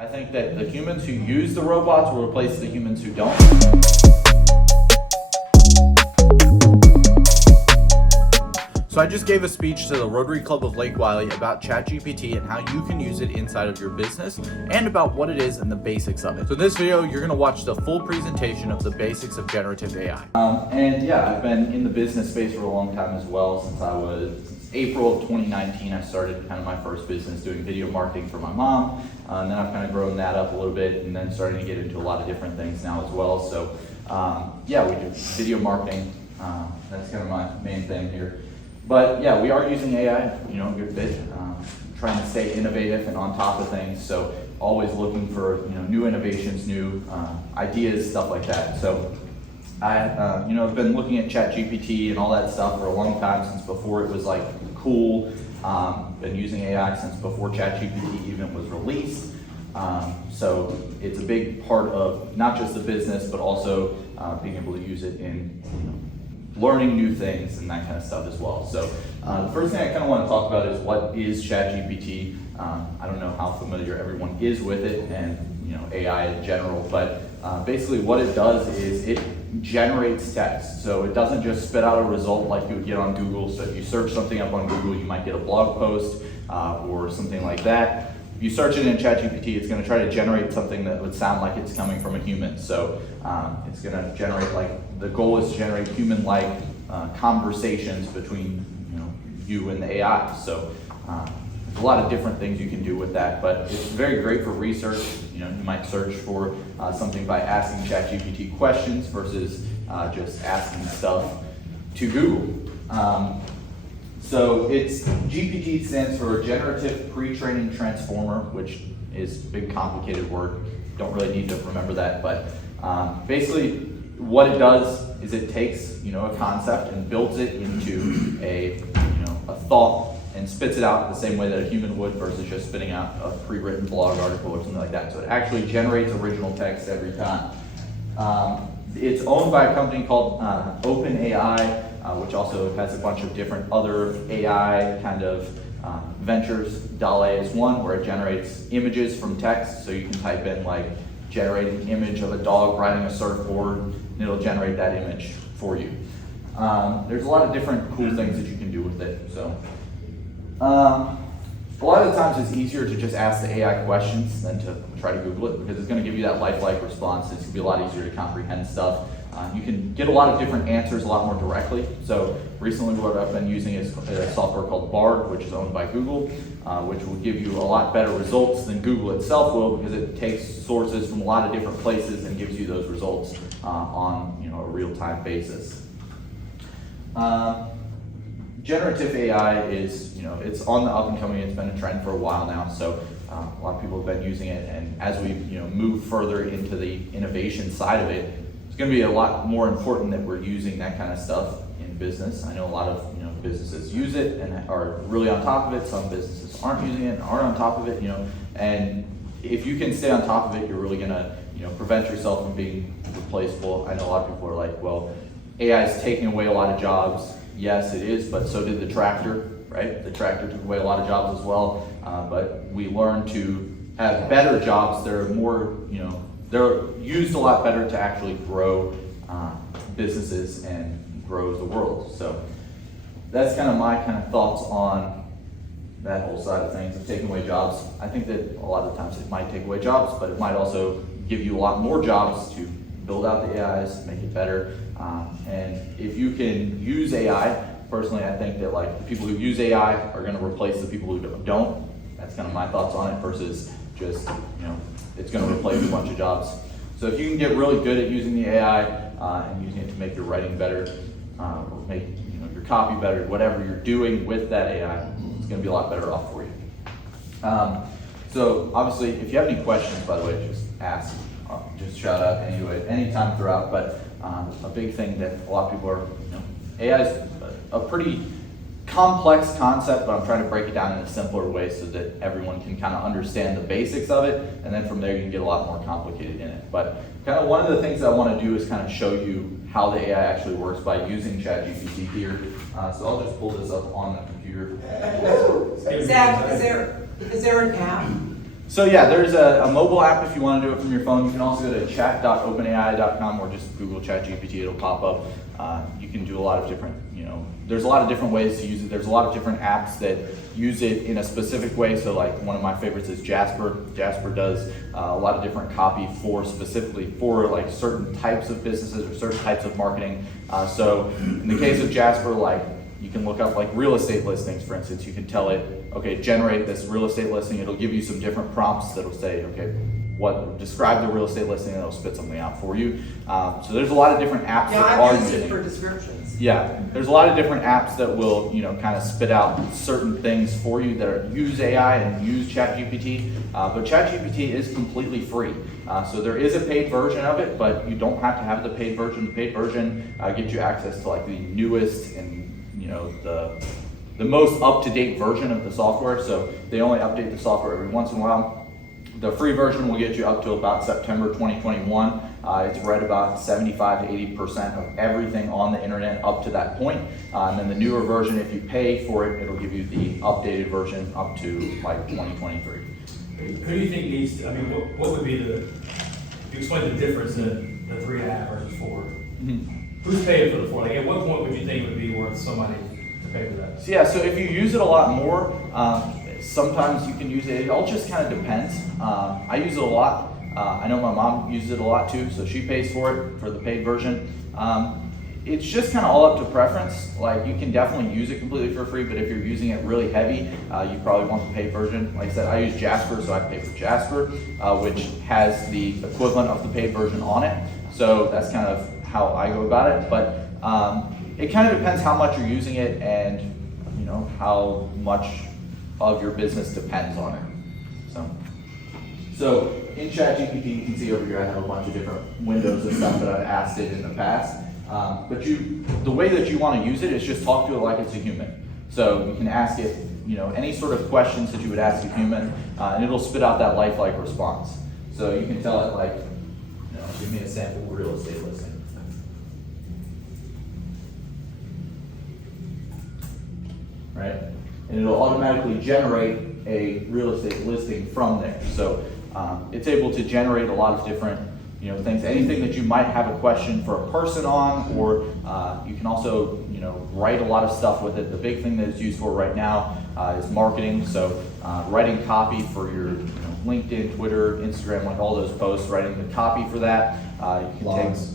I think that the humans who use the robots will replace the humans who don't. So I just gave a speech to the Rotary Club of Lake Wylie about ChatGPT and how you can use it inside of your business and about what it is and the basics of it. So in this video, you're gonna watch the full presentation of the basics of generative AI. And yeah, I've been in the business space for a long time as well. Since April of 2019, I started kind of my first business doing video marketing for my mom. And then I've kind of grown that up a little bit and then starting to get into a lot of different things now as well. So yeah, we do video marketing. That's kind of my main thing here. But yeah, we are using AI, a good bit, trying to stay innovative and on top of things. So always looking for, new innovations, new ideas, stuff like that. So I've been looking at ChatGPT and all that stuff for a long time, since before it was like cool. Been using AI since before ChatGPT even was released. So it's a big part of not just the business, but also being able to use it in, learning new things and that kind of stuff as well. So the first thing I kind of want to talk about is what is ChatGPT. I don't know how familiar everyone is with it and AI in general, but basically what it does is it generates text. So it doesn't just spit out a result like you would get on Google. So if you search something up on Google, you might get a blog post or something like that. If you search it in ChatGPT, it's going to try to generate something that would sound like it's coming from a human. So it's going to generate, the goal is to generate human-like conversations between you and the AI. So there's a lot of different things you can do with that, but it's very great for research. You might search for something by asking ChatGPT questions versus just asking stuff to Google. So GPT stands for Generative Pre-Training Transformer, which is a big complicated word. Don't really need to remember that, but basically what it does is it takes a concept and builds it into a thought and spits it out the same way that a human would versus just spitting out a pre-written blog article or something like that. So it actually generates original text every time. It's owned by a company called OpenAI, which also has a bunch of different other AI kind of ventures. DALL-E is one where it generates images from text. So you can type in generate an image of a dog riding a surfboard, and it'll generate that image for you. There's a lot of different cool things that you can do with it. So a lot of the times it's easier to just ask the AI questions than to try to Google it, because it's going to give you that lifelike response. It's going to be a lot easier to comprehend stuff. You can get a lot of different answers a lot more directly. So recently what I've been using is a software called Bard, which is owned by Google, which will give you a lot better results than Google itself will, because it takes sources from a lot of different places and gives you those results on a real-time basis. Generative AI is, it's on the up and coming. It's been a trend for a while now. So a lot of people have been using it, and as we move further into the innovation side of it, it's going to be a lot more important that we're using that kind of stuff in business. I know a lot of businesses use it and are really on top of it. Some businesses aren't using it and aren't on top of it. And if you can stay on top of it, you're really going to prevent yourself from being replaceable. I know a lot of people are like, well, AI is taking away a lot of jobs. Yes, it is, but so did the tractor, right? The tractor took away a lot of jobs as well, but we learned to have better jobs. They're more, they're used a lot better to actually grow businesses and grow the world. So that's kind of my thoughts on that whole side of things of taking away jobs. I think that a lot of times it might take away jobs, but it might also give you a lot more jobs to build out the AIs, make it better. And if you can use AI, personally, I think that the people who use AI are going to replace the people who don't. That's kind of my thoughts on it versus just, it's going to replace a bunch of jobs. So if you can get really good at using the AI and using it to make your writing better, or make your copy better, whatever you're doing with that AI, it's going to be a lot better off for you. So obviously, if you have any questions, by the way, just ask. Just shout out anyway, anytime throughout. But a big thing that a lot of people are, AI is a pretty complex concept, but I'm trying to break it down in a simpler way so that everyone can kind of understand the basics of it, and then from there you can get a lot more complicated in it. But kind of one of the things I want to do is kind of show you how the AI actually works by using ChatGPT here. So I'll just pull this up on the computer. Zack, is there an app? So yeah, there's a mobile app if you want to do it from your phone. You can also go to chat.openai.com or just Google ChatGPT, it'll pop up. You can do a lot of different, there's a lot of different ways to use it. There's a lot of different apps that use it in a specific way. So like one of my favorites is Jasper. Jasper does a lot of different copy specifically for like certain types of businesses or certain types of marketing. So in the case of Jasper, like you can look up like real estate listings, for instance. You can tell it, okay, generate this real estate listing. It'll give you some different prompts that'll say, okay, describe the real estate listing, and it'll spit something out for you. So there's a lot of different apps that are I've used it for descriptions. Yeah, there's a lot of different apps that will, kind of spit out certain things for you that use AI and use ChatGPT. But ChatGPT is completely free. So there is a paid version of it, but you don't have to have the paid version. The paid version gets you access to like the newest and the most up-to-date version of the software. So they only update the software every once in a while. The free version will get you up to about September 2021. It's read about 75 to 80% of everything on the internet up to that point. And then the newer version, if you pay for it, it'll give you the updated version up to like 2023. Who do you think needs to, what would be you explain the difference in the 3.5 versus 4? Mm-hmm. Who's paying for the 4? Like at what point would you think it would be worth somebody to pay for that? So yeah, so if you use it a lot more, sometimes you can use it. It all just kind of depends. I use it a lot. I know my mom uses it a lot too, so she pays for it for the paid version. It's just kind of all up to preference. Like you can definitely use it completely for free, but if you're using it really heavy, you probably want the paid version. Like I said, I use Jasper, so I pay for Jasper, which has the equivalent of the paid version on it. So that's kind of how I go about it. But it kind of depends how much you're using it and how much of your business depends on it. So in ChatGPT, you can see over here I have a bunch of different windows of stuff that I've asked it in the past. But the way that you want to use it is just talk to it like it's a human. So you can ask it, any sort of questions that you would ask a human, and it'll spit out that lifelike response. So you can tell it like, give me a sample real estate listing. Right? And it'll automatically generate a real estate listing from there. So it's able to generate a lot of different things, anything that you might have a question for a person on, or you can also write a lot of stuff with it. The big thing that it's used for right now is marketing. So writing copy for your LinkedIn, Twitter, Instagram, like all those posts, writing the copy for that. You can Blogs.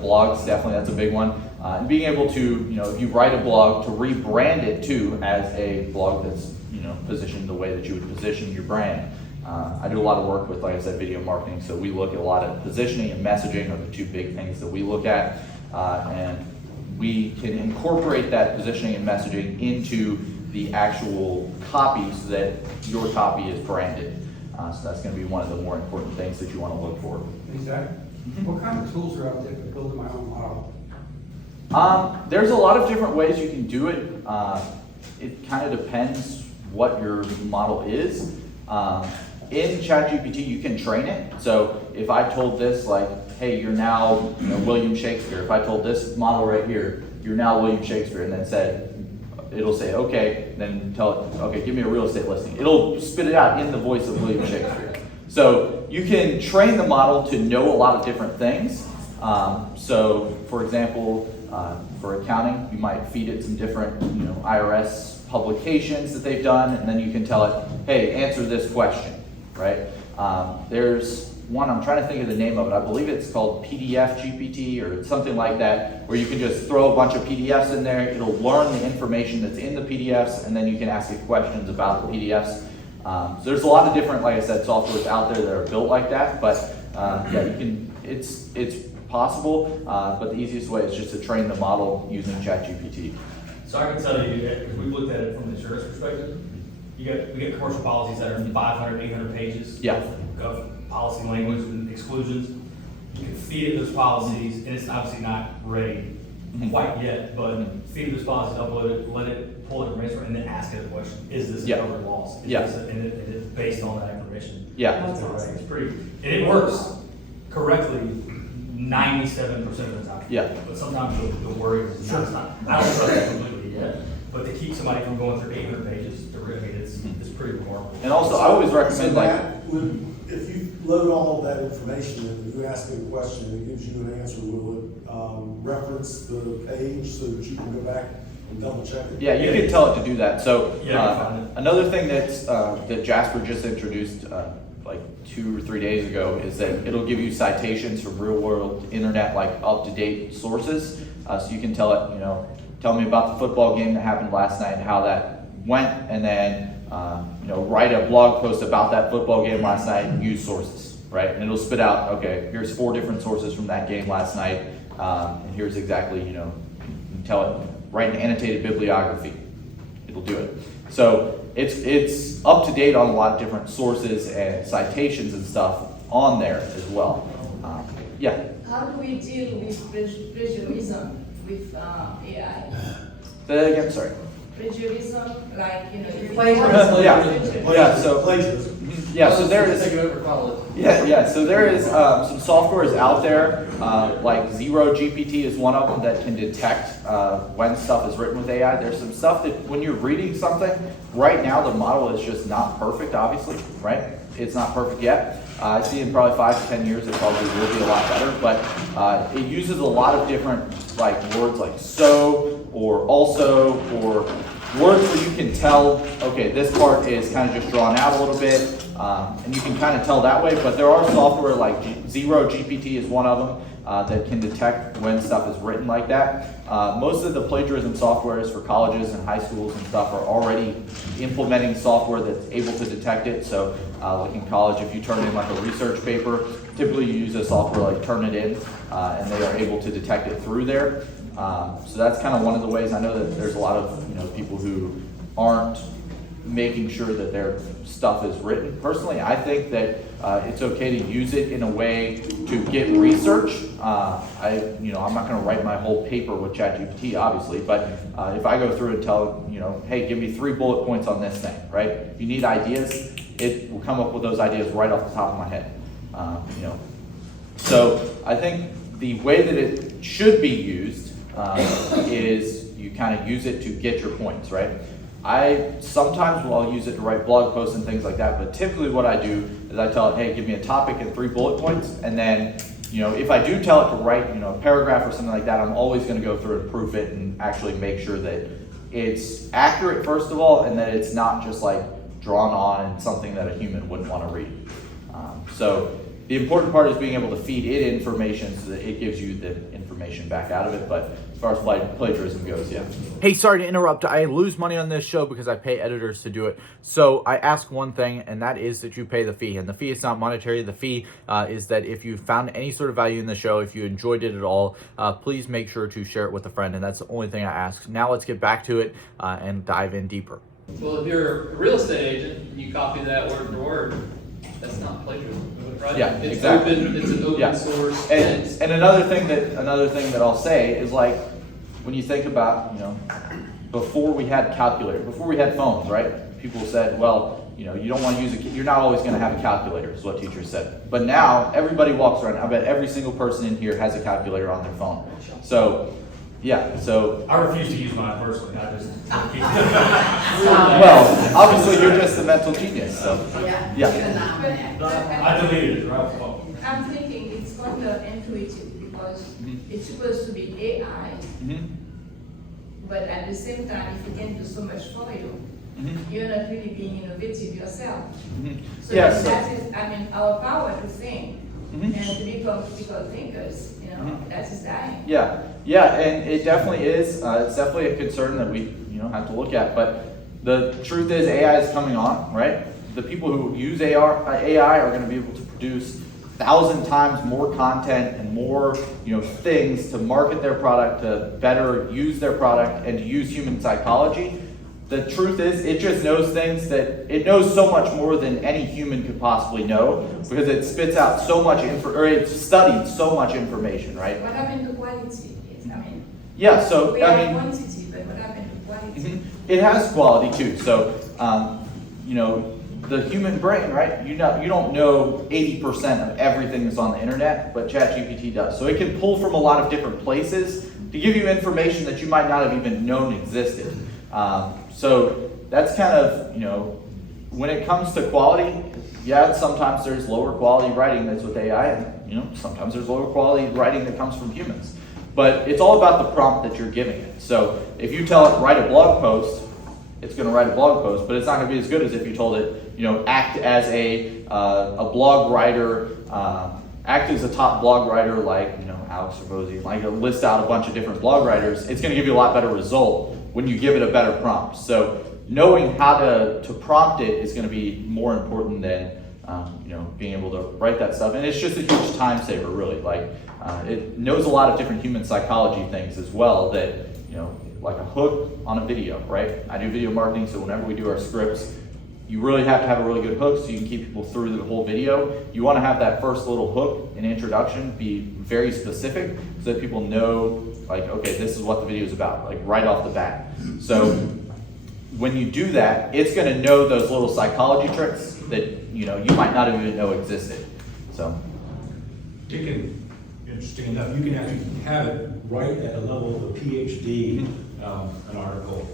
Blogs, definitely, that's a big one. And being able to, if you write a blog, to rebrand it too as a blog that's, positioned the way that you would position your brand. I do a lot of work with, like I said, video marketing, so we look at a lot of positioning and messaging are the two big things that we look at, and we can incorporate that positioning and messaging into the actual copy so that your copy is branded. So that's going to be one of the more important things that you want to look for. Hey, Zach, what kind of tools are out there for building my own model? There's a lot of different ways you can do it. It kind of depends what your model is. In ChatGPT, you can train it. So if I told this, like, hey, you're now William Shakespeare. If I told this model right here, you're now William Shakespeare, and then it'll say, okay, then tell it, okay, give me a real estate listing. It'll spit it out in the voice of William Shakespeare. So you can train the model to know a lot of different things. So for example, for accounting, you might feed it some different IRS publications that they've done, and then you can tell it, hey, answer this question, right? There's one, I'm trying to think of the name of it. I believe it's called PDF GPT or something like that, where you can just throw a bunch of PDFs in there. It'll learn the information that's in the PDFs, and then you can ask it questions about the PDFs. So there's a lot of different, like I said, softwares out there that are built like that, but yeah, you can. It's possible, but the easiest way is just to train the model using ChatGPT. So I can tell you that because we've looked at it from the insurance perspective. We get commercial policies that are 500, 800 pages of policy language and exclusions. You can feed it those policies, and it's obviously not ready quite yet, but feed it those policies, upload it, let it pull it from transfer, and then ask it a question. Is this a covered loss? And it's based on that information. It's pretty, and it works correctly 97% of the time. But sometimes the worry is not. I don't trust it completely yet. But to keep somebody from going through 800 pages, it's pretty remarkable. And also, I always recommend So like, that would, if you load all of that information and you ask it a question and it gives you an answer, will it reference the page so that you can go back and double check it? yeah, you can tell it to do that. So Yeah, I can find it. another thing that's that Jasper just introduced like 2 or 3 days ago is that it'll give you citations from real world internet, like up to date sources. So you can tell it, tell me about the football game that happened last night and how that went, and then write a blog post about that football game last night and use sources, right? And it'll spit out, okay, here's 4 different sources from that game last night, and here's exactly, you can tell it, write an annotated bibliography. It'll do it. So it's up to date on a lot of different sources and citations and stuff on there as well. Yeah. How do we deal with plagiarism with AI? Say that again, sorry. Plagiarism, like, if Plagiarism. So Plagiarism. so there is. So there is some softwares out there, like Zero GPT is one of them that can detect when stuff is written with AI. There's some stuff that when you're reading something, right now the model is just not perfect, obviously, right? It's not perfect yet. I see in probably 5 to 10 years it probably will be a lot better, but it uses a lot of different like words like so or also or words where you can tell, okay, this part is kind of just drawn out a little bit, and you can kind of tell that way, but there are software like Zero GPT is one of them that can detect when stuff is written like that. Most of the plagiarism softwares for colleges and high schools and stuff are already implementing software that's able to detect it. So like in college, if you turn in like a research paper, typically you use a software like Turnitin, and they are able to detect it through there. So that's kind of one of the ways. I know that there's a lot of people who aren't making sure that their stuff is written. Personally, I think that it's okay to use it in a way to get research. I'm not going to write my whole paper with ChatGPT, obviously, but if I go through and tell hey, give me 3 bullet points on this thing, right? If you need ideas, it will come up with those ideas right off the top of my head. So I think the way that it should be used is you kind of use it to get your points, right? I sometimes will use it to write blog posts and things like that, but typically what I do is I tell it, hey, give me a topic and 3 bullet points, and then, if I do tell it to write, a paragraph or something like that, I'm always going to go through and proof it and actually make sure that it's accurate, first of all, and that it's not just like drawn on and something that a human wouldn't want to read. So the important part is being able to feed it information so that it gives you the information back out of it, but as far as plagiarism goes, yeah. Hey, sorry to interrupt. I lose money on this show because I pay editors to do it. So I ask one thing, and that is that you pay the fee. And the fee is not monetary. The fee is that if you found any sort of value in the show, if you enjoyed it at all, please make sure to share it with a friend. And that's the only thing I ask. Now let's get back to it and dive in deeper. Well, if you're a real estate agent and you copy that word for word, that's not plagiarism, right? Yeah, it's exactly. It's an open source. And another thing that I'll say is like when you think about before we had calculator, before we had phones, right? People said, well, you don't want to use you're not always going to have a calculator, is what teachers said. But now everybody walks around. I bet every single person in here has a calculator on their phone. So. Yeah, so. I refuse to use mine personally. I just. Well, obviously you're just a mental genius, so. Yeah. I deleted it, right? I'm thinking it's counterintuitive because it's supposed to be AI, but at the same time, if you can do so much for you, you're not really being innovative yourself. So Yes. that is, our power to think and to become critical thinkers, that is dying. Yeah, and it definitely is. It's definitely a concern that we, have to look at. But the truth is, AI is coming on, right? The people who use AI are going to be able to produce 1,000 times more content and more, things to market their product, to better use their product, and to use human psychology. The truth is, it just knows things that it knows so much more than any human could possibly know because it spits out so much it's studied so much information, right? What happened to quality? Yeah, so we have quantity, but what happened to quality? It has quality too. So, the human brain, right? You don't know 80% of everything that's on the internet, but ChatGPT does. So it can pull from a lot of different places to give you information that you might not have even known existed. So that's kind of, when it comes to quality, yeah, sometimes there's lower quality writing that's with AI, and sometimes there's lower quality writing that comes from humans. But it's all about the prompt that you're giving it. So if you tell it write a blog post, it's going to write a blog post, but it's not going to be as good as if you told it, act as a blog writer, act as a top blog writer like Alex Rabosi, like list out a bunch of different blog writers. It's going to give you a lot better result when you give it a better prompt. So knowing how to prompt it is going to be more important than being able to write that stuff. And it's just a huge time saver, really. Like it knows a lot of different human psychology things as well that like a hook on a video, right? I do video marketing, so whenever we do our scripts, you really have to have a really good hook so you can keep people through the whole video. You want to have that first little hook and introduction be very specific so that people know, like, okay, this is what the video is about, like right off the bat. So when you do that, it's going to know those little psychology tricks that you might not even know existed. So It can, interesting enough, you can actually have it right at the level of a PhD, an article,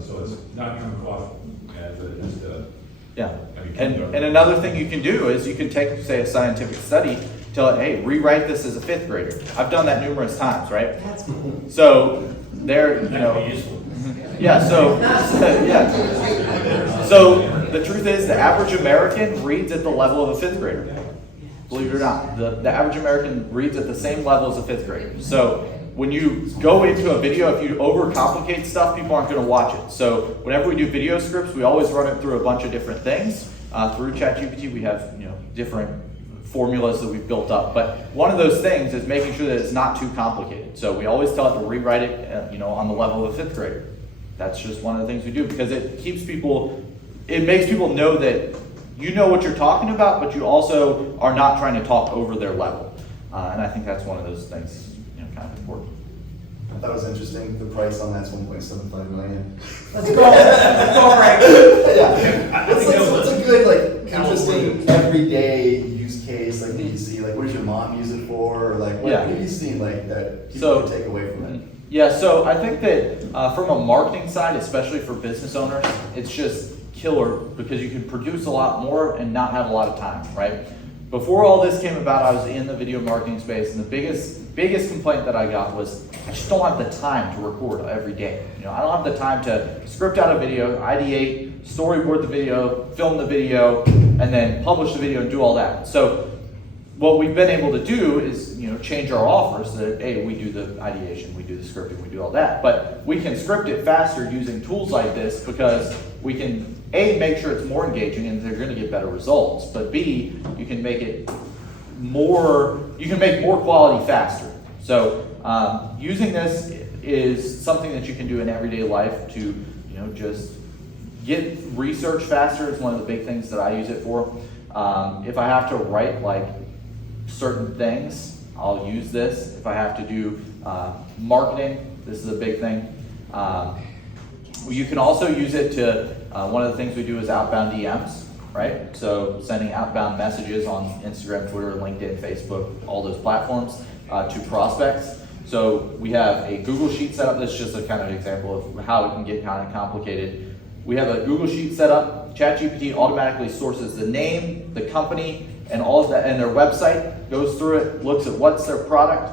so it's not come across as a yeah. And another thing you can do is you can take, say, a scientific study, tell it, hey, rewrite this as a 5th grader. I've done that numerous times, right? That's cool. So there, That'd be useful. yeah. So yeah. So the truth is, the average American reads at the level of a 5th grader. Believe it or not, the average American reads at the same level as a 5th grader. So when you go into a video, if you overcomplicate stuff, people aren't going to watch it. So whenever we do video scripts, we always run it through a bunch of different things. Through ChatGPT, we have different formulas that we've built up. But one of those things is making sure that it's not too complicated. So we always tell it to rewrite it, on the level of a 5th grader. That's just one of the things we do because it keeps people, it makes people know that you know what you're talking about, but you also are not trying to talk over their level. And I think that's one of those things, kind of important. I thought it was interesting. The price on that's 1.75 million. Let's go. Let's go, Frank. Yeah, it's a good, interesting everyday use case. Like, you see, what does your mom use it for? Or what have you seen that people can take away from it? Yeah, so I think that from a marketing side, especially for business owners, it's just killer because you can produce a lot more and not have a lot of time, right? Before all this came about, I was in the video marketing space, and the biggest complaint that I got was I just don't have the time to record every day. I don't have the time to script out a video, ideate, storyboard the video, film the video, and then publish the video and do all that. So what we've been able to do is, change our offers so that, hey, we do the ideation, we do the scripting, we do all that. But we can script it faster using tools like this because we can, A, make sure it's more engaging and they're going to get better results. But B, you can make it more, you can make more quality faster. So using this is something that you can do in everyday life to, just get research faster is one of the big things that I use it for. If I have to write certain things, I'll use this. If I have to do marketing, this is a big thing. You can also use it to, one of the things we do is outbound DMs, right? So sending outbound messages on Instagram, Twitter, LinkedIn, Facebook, all those platforms to prospects. So we have a Google Sheet set up. This is just a kind of example of how it can get kind of complicated. We have a Google Sheet set up. ChatGPT automatically sources the name, the company, and all of that, and their website, goes through it, looks at what's their product,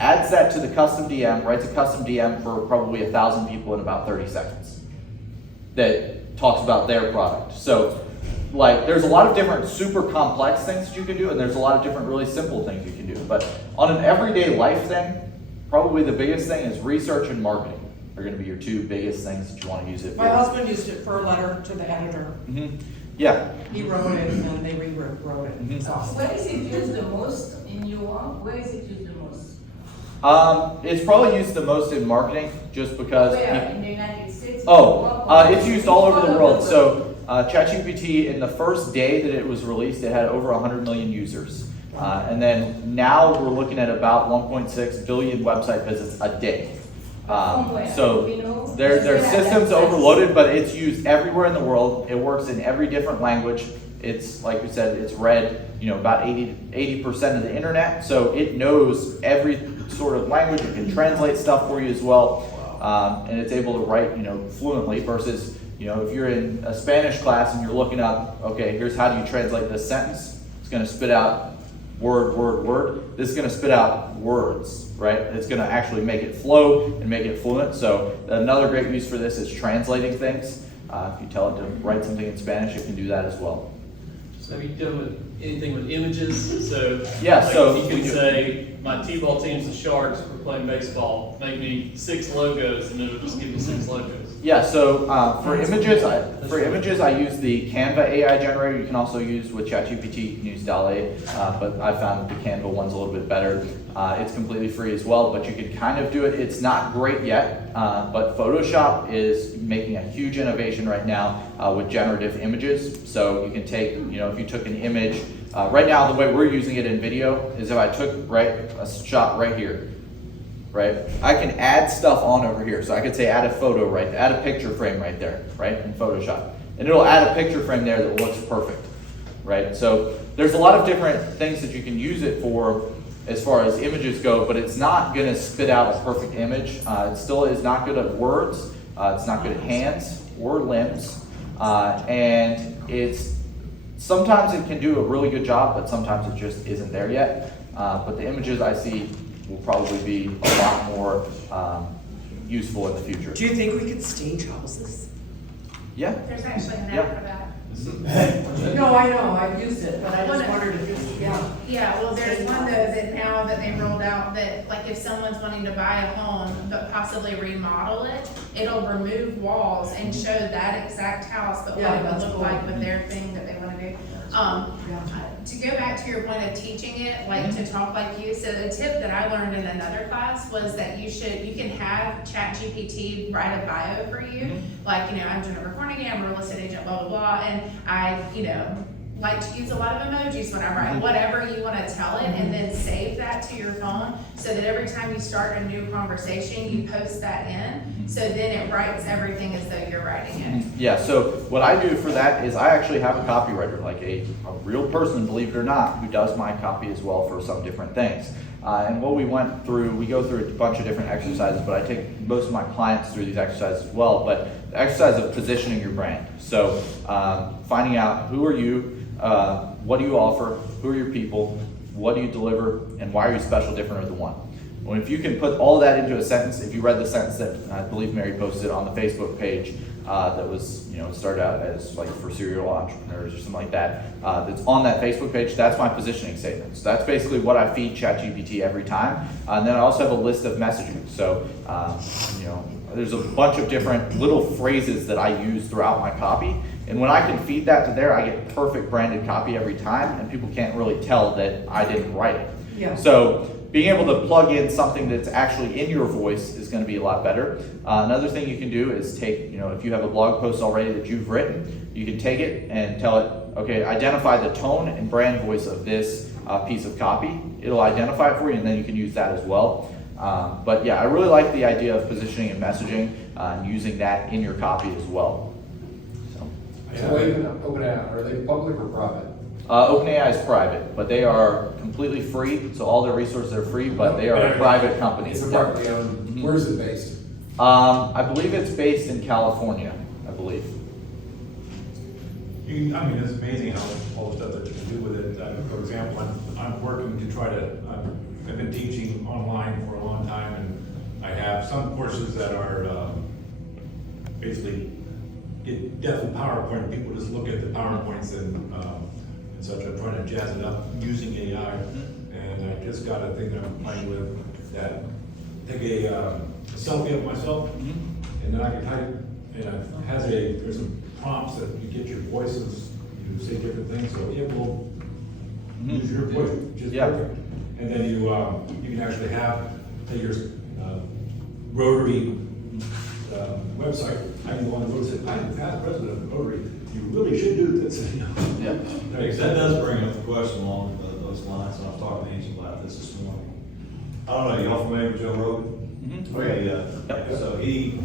adds that to the custom DM, writes a custom DM for probably 1,000 people in about 30 seconds that talks about their product. So there's a lot of different super complex things that you can do, and there's a lot of different really simple things you can do. But on an everyday life thing, probably the biggest thing is research and marketing are going to be your 2 biggest things that you want to use it for. My husband used it for a letter to the editor. Mm-hmm. Yeah. He wrote it and they rewrote it. It's awesome. Where is it used the most in your work? Where is it used the most? It's probably used the most in marketing, just because. Where? In the United States? It's used all over the world. So ChatGPT, in the first day that it was released, it had over 100 million users. And then now we're looking at about 1.6 billion website visits a day. So their system's overloaded, but it's used everywhere in the world. It works in every different language. It's, like we said, it's read, about 80% of the internet. So it knows every sort of language. It can translate stuff for you as well. And it's able to write, fluently versus, You know, if you're in a Spanish class and you're looking up, okay, here's how do you translate this sentence, it's going to spit out word, word, word. This is going to spit out words, right? It's going to actually make it flow and make it fluent. So another great use for this is translating things. If you tell it to write something in Spanish, it can do that as well. So have you done with anything with images? So Yeah, like so you we can do- say my T-ball team's the Sharks. We're playing baseball. Make me 6 logos, and it'll just give me 6 logos. Yeah, so for images, I use the Canva AI generator. You can also use with ChatGPT, you can use DALL-E, but I found the Canva one's a little bit better. It's completely free as well, but you can kind of do it. It's not great yet, but Photoshop is making a huge innovation right now with generative images. So you can take, you know, if you took an image, right now the way we're using it in video is if I took a shot right here, right? I can add stuff on over here. So I could say add a photo right, add a picture frame right there, right, in Photoshop. And it'll add a picture frame there that looks perfect, right? So there's a lot of different things that you can use it for as far as images go, but it's not gonna spit out a perfect image. It still is not good at words. It's not good at hands or limbs. And sometimes it can do a really good job, but sometimes it just isn't there yet. But the images I see will probably be a lot more useful in the future. Do you think we could stage houses? Yeah. There's actually an Yep. app for that. No, I know, I've used it, but I Well, just wondered if it's, yeah. Yeah, well, there's one though that now that they rolled out that, like, if someone's wanting to buy a home but possibly remodel it, it'll remove walls and show that exact house, but what Yeah, it would that's look cool. like with their thing that they wanna do. To go back to your point of teaching it, like to talk like you, so the tip that I learned in another class was that you can have ChatGPT write a bio for you. Like, you know, I'm Jennifer Cornigan, I'm a real estate agent, blah, blah, blah, and I, you know, like to use a lot of emojis when I write, whatever you wanna tell it, and then save that to your phone, so that every time you start a new conversation, you post that in, so then it writes everything as though you're writing it. Yeah, so what I do for that is I actually have a copywriter, like a real person, believe it or not, who does my copy as well for some different things. And what we go through a bunch of different exercises, but I take most of my clients through these exercises as well, but the exercise of positioning your brand. So finding out who are you, what do you offer, who are your people, what do you deliver, and why are you special, different, or the one? Well, if you can put all that into a sentence, if you read the sentence that I believe Mary posted on the Facebook page, that was, you know, started out as like for serial entrepreneurs or something like that, that's on that Facebook page, that's my positioning statement. So that's basically what I feed ChatGPT every time. And then I also have a list of messaging. So, you know, there's a bunch of different little phrases that I use throughout my copy. And when I can feed that to there, I get perfect branded copy every time, and people can't really tell that I didn't write it. Yeah. So being able to plug in something that's actually in your voice is going to be a lot better. Another thing you can do is take, you know, if you have a blog post already that you've written, you can take it and tell it, okay, identify the tone and brand voice of this piece of copy. It'll identify it for you, and then you can use that as well. But yeah, I really like the idea of positioning and messaging and using that in your copy as well. So OpenAI, are they public or private? OpenAI is private, but they are completely free, so all their resources are free, but they are a private company. It's a privately owned. Where is it based? I believe it's based in California, I believe. I mean, it's amazing how all the stuff that you can do with it. For example, I'm working to try to, I've been teaching online for a long time, and I have some courses that are basically definitely PowerPoint. People just look at the PowerPoints and such. I'm trying to jazz it up using AI, and I just got a thing that I'm playing with that take a selfie of myself, and then I can type, and it has there's some prompts that you get your voices, you say different things, so it will use your voice, which is perfect. And then you can actually have your Rotary website. I'm the one who said, I'm the past president of Rotary. You really should do this. Yeah. That does bring up the question along those lines, and I was talking to Angel about this morning. I don't know, y'all familiar with Joe Rogan? Okay, yeah. So he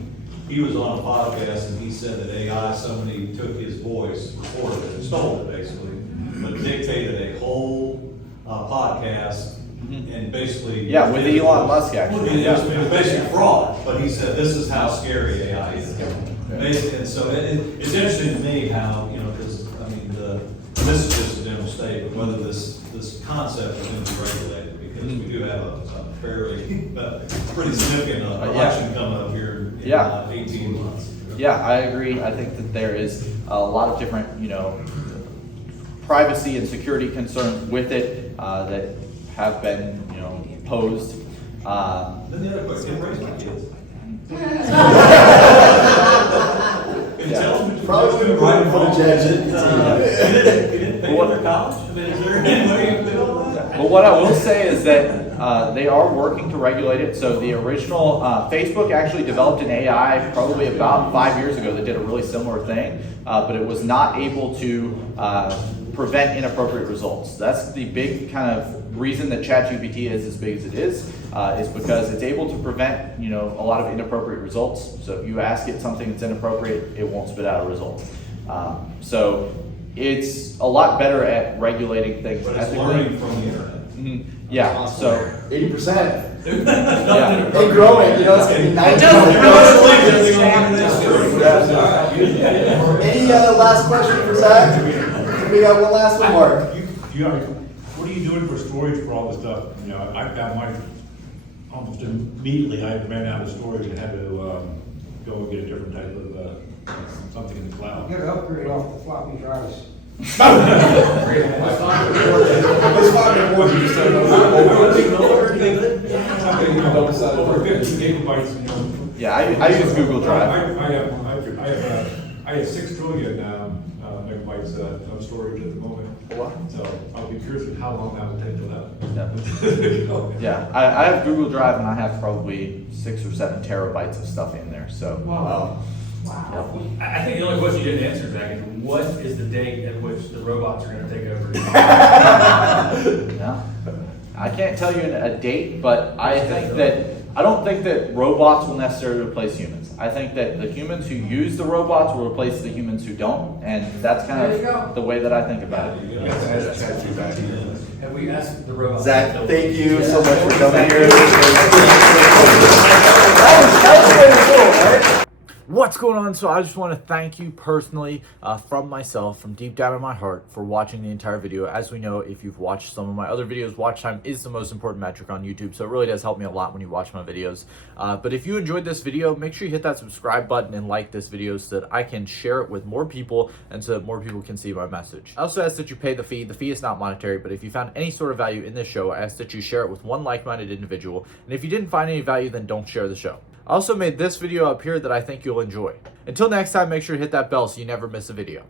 was on a podcast, and he said that AI, somebody took his voice, recorded it, and stole it basically, but dictated a whole podcast, and basically. Yeah, with Elon Musk actually. It was basically fraud, but he said this is how scary AI is. basically, and so it's interesting to me how, you know, because, I mean, this is just a general state, but whether this concept is going to be regulated, because we do have a fairly, pretty significant election coming up here in 18 months. Yeah, I agree. I think that there is a lot of different, you know, privacy and security concerns with it that have been, you know, posed. Then the other question, raise my kids. Probably wouldn't put it in front of ChatGPT. You didn't pay for their college? I mean, is there any way you can do all that? But what I will say is that they are working to regulate it. So the original, Facebook actually developed an AI probably about 5 years ago that did a really similar thing, but it was not able to prevent inappropriate results. That's the big kind of reason that ChatGPT is as big as it is because it's able to prevent, you know, a lot of inappropriate results. So if you ask it something that's inappropriate, it won't spit out a result. So it's a lot better at regulating things But it's ethically. learning from the internet. Yeah, so 80%. yeah. And growing, you know, it's gonna be 90%. Any last question for Zach? We got one last one, Mark. What are you doing for storage for all this stuff? You know, I found mine almost immediately. I ran out of storage and had to go and get a different type of something in the cloud. You gotta upgrade off the floppy drives. It's fine before you just said over 50 gigabytes. You know. Yeah, I use Google Drive. I have 6 trillion megabytes of storage at the moment. So I'll be curious of how long that will take to that. Yeah, I have Google Drive and I have probably 6 or 7 terabytes of stuff in there. So Wow. I think the only question you didn't answer, Zach, is what is the date at which the robots are gonna take over? yeah, I can't tell you a date, but I don't think that robots will necessarily replace humans. I think that the humans who use the robots will replace the humans who don't, and that's kind There you go. of the way that I think about it. Have we asked the robots? Zach, thank you so much for coming here. What's going on? So I just want to thank you personally from myself, from deep down in my heart, for watching the entire video. As we know, if you've watched some of my other videos, watch time is the most important metric on YouTube, so it really does help me a lot when you watch my videos. But if you enjoyed this video, make sure you hit that subscribe button and like this video so that I can share it with more people and so that more people can see my message. I also ask that you pay the fee. The fee is not monetary, but if you found any sort of value in this show, I ask that you share it with one like-minded individual. And if you didn't find any value, then don't share the show. I also made this video up here that I think you'll enjoy. Until next time, make sure to hit that bell so you never miss a video.